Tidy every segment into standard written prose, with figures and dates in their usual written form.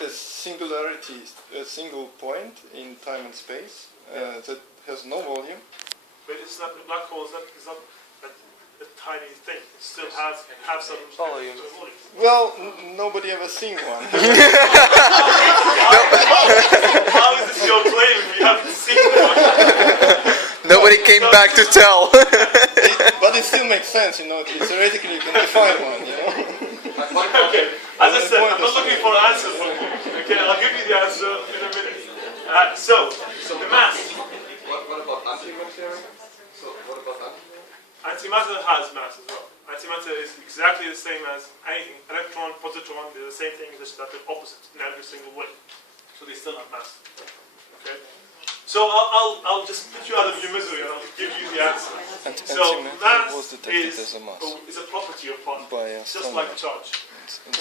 a singularity, a single point in time and space that has no volume. But it's not, the black hole is not a tiny thing. It still have some volume. Well, nobody ever seen one. How is this your claim if you haven't seen one? Nobody came back to tell. But it still makes sense, you know. Theoretically, you can define one, you know. Okay, as I said, I'm not looking for an answer from you. Okay, I'll give you the answer in a minute. So the mass. What about antimatter? So what about antimatter? Antimatter has mass as well. Antimatter is exactly the same as anything. Electron, positron, they're the same thing, just that they're opposite in every single way. So they still have mass. Okay. So I'll just put you out of your misery and I'll give you the answer. So mass is a property of particles. It's just like charge.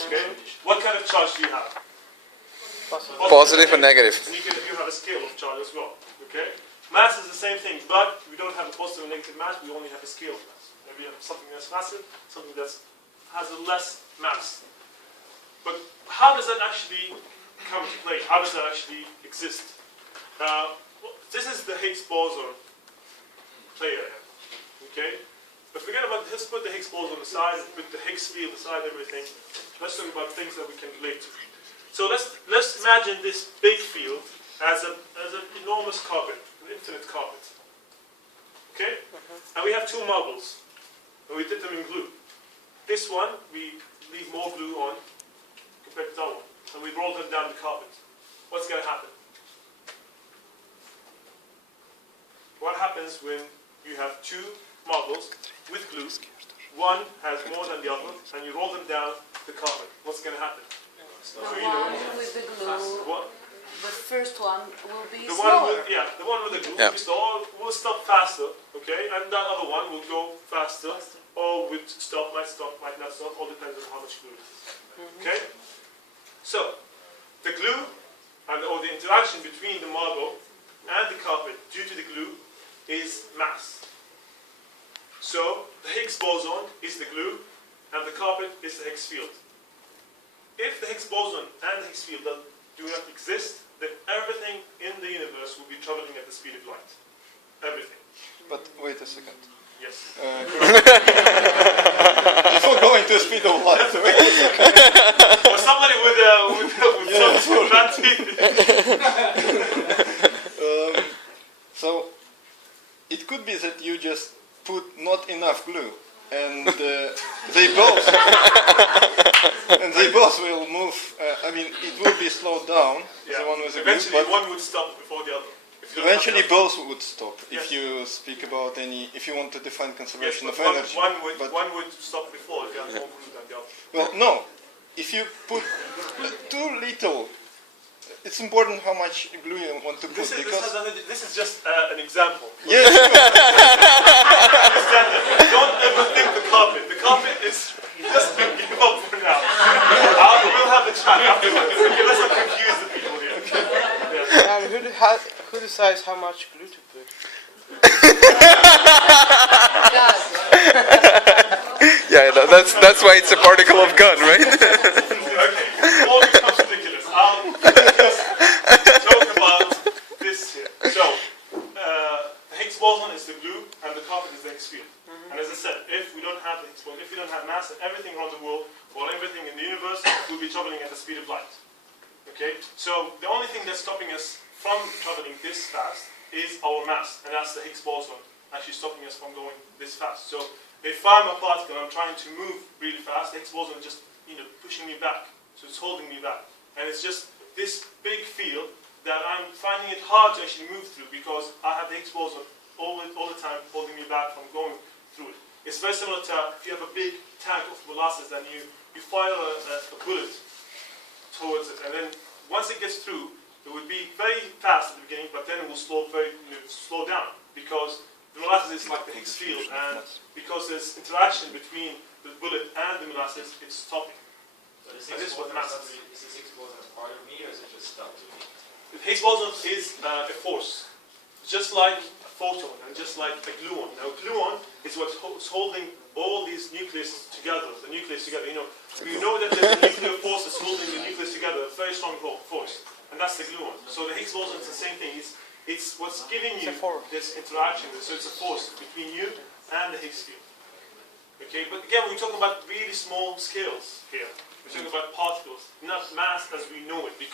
Okay? What kind of charge do you have? Positive and negative. And you have a scale of charge as well. Okay? Mass is the same thing, but we don't have a positive and negative mass, we only have a scale of mass. Maybe we have something that's massive, something that has a less mass. But how does that actually come into play? How does that actually exist? This is the Higgs boson player. Okay? But forget about, let's put the Higgs boson aside, put the Higgs field aside, everything. Let's talk about things that we can relate to. So let's imagine this big field as an enormous carpet, an infinite carpet. Okay? And we have two marbles, and we dip them in glue. This one, we leave more glue on compared to that one, and we roll them down the carpet. What's going to happen? What happens when you have two marbles with glue? One has more than the other, and you roll them down the carpet. What's going to happen? The one with the glue, the first one will be slower. The one with the glue will stop faster, okay, and that other one will go faster, or will stop, might not stop, all depends on how much glue it is. Okay? So, the glue, or the interaction between the marble and the carpet due to the glue is mass. So, the Higgs boson is the glue, and the carpet is the Higgs field. If the Higgs boson and the Higgs field do not exist, then everything in the universe will be traveling at the speed of light. Everything. But wait a second. Yes. Before going to the speed of light, wait a second. Or somebody with some bad teeth. So, it could be that you just put not enough glue, and they both will move. I mean, it will be slowed down. Yeah. The one with the Eventually, glue, but one would stop before the other. eventually, both would stop. Yes. If you speak about if you want to define conservation of one energy. one would stop before if you have more glue than the other. Well, no. If you put too little, it's important how much glue you want to put. This is just an example. Yes. Don't overthink the carpet. The carpet is just give up for now. We'll have a chat afterwards. Okay, let's not confuse the people here. Yeah. Who decides how much glue to put? Yeah, that's why it's a particle of gun, right? Okay, all becomes ridiculous. I'll just talk about this here. So, the Higgs boson is the glue, and the carpet is the Higgs field. And as I said, if we don't have the Higgs boson, if we don't have mass, then everything around the world, or everything in the universe, will be traveling at the speed of light. Okay? So, the only thing that's stopping us from traveling this fast is our mass, and that's the Higgs boson actually stopping us from going this fast. So, if I'm a particle and I'm trying to move really fast, the Higgs boson is just pushing me back. So it's holding me back. And it's just this big field that I'm finding it hard to actually move through because I have the Higgs boson all the time holding me back from going through it. It's very similar to if you have a big tank of molasses and you fire a bullet towards it, and then once it gets through, it would be very fast at the beginning, but then it will slow down because the molasses is like the Higgs field, and because there's interaction between the bullet and the molasses, it's stopping. So And this is what mass is. Is this Higgs boson a part of me, or is it just stuck to me? The Higgs boson is a force, just like a photon and just like a gluon. Now, gluon is what's holding all these nucleus together. The nucleus together. You know that there's a nuclear force that's holding the nucleus together, a very strong strong force, and that's the gluon. So the Higgs boson is the same thing. It's what's giving you It's a force. this interaction. So it's a force between you and the Higgs field. Okay, but again, we're talking about really small scales here. We're talking about particles, not mass as we know it, because